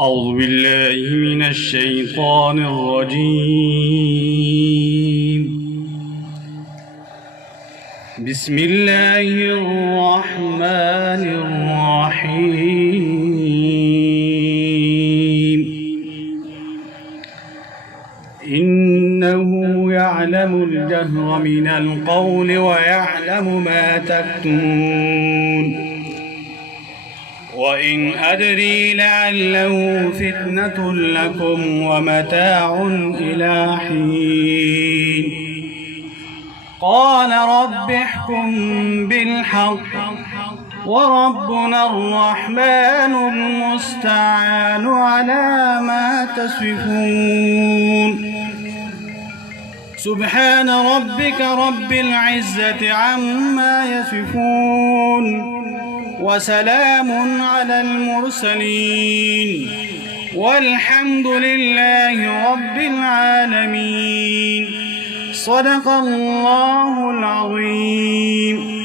أعوذ بالله من الشيطان الرجيم. بسم الله الرحمن الرحيم. إنه يعلم الجهر من القول ويعلم ما تكتمون. وإن أدري لعله فتنة لكم ومتاع إلى حين. قال رب احكم بالحق وربنا الرحمن المستعان على ما تصفون. سبحان ربك رب العزة عما يصفون وسلام على المرسلين والحمد لله رب العالمين. صدق الله العظيم.